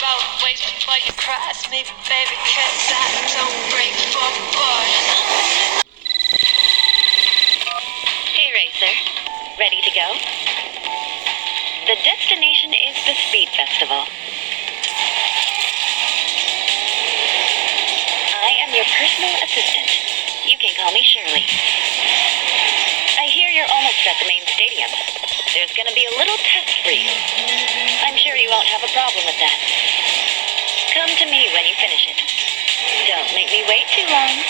both ways before you cross me, baby, 'cause I don't break for board. Hey, Racer. Ready to go? The destination is the Speed Festival. I am your personal assistant. You can call me Shirley. I hear you're almost at the main stadium. There's gonna be a little test for you. I'm sure you won't have a problem with that. Come to me when you finish it. Don't make me wait too long.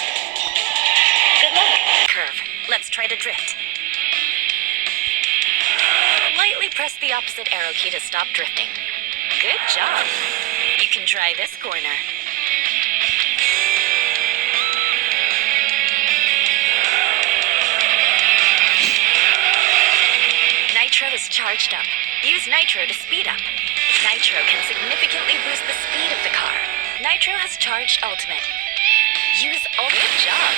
Good luck. Curve. Let's try to drift. Lightly press the opposite arrow key to stop drifting. Good job. You can try this corner. Nitro is charged up. Use Nitro to speed up. Nitro can significantly boost the speed of the car. Nitro has charged Ultimate. Use Ultimate. Good job.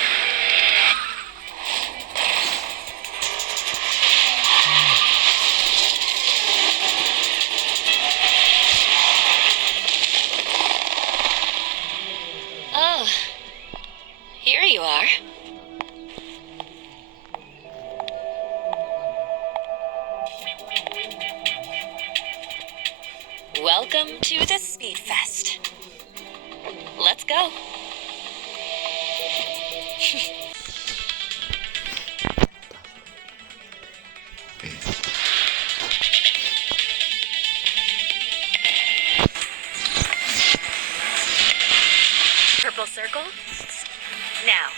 Oh, here you are. Welcome to the Speed Fest. Let's go. Purple circle. Now,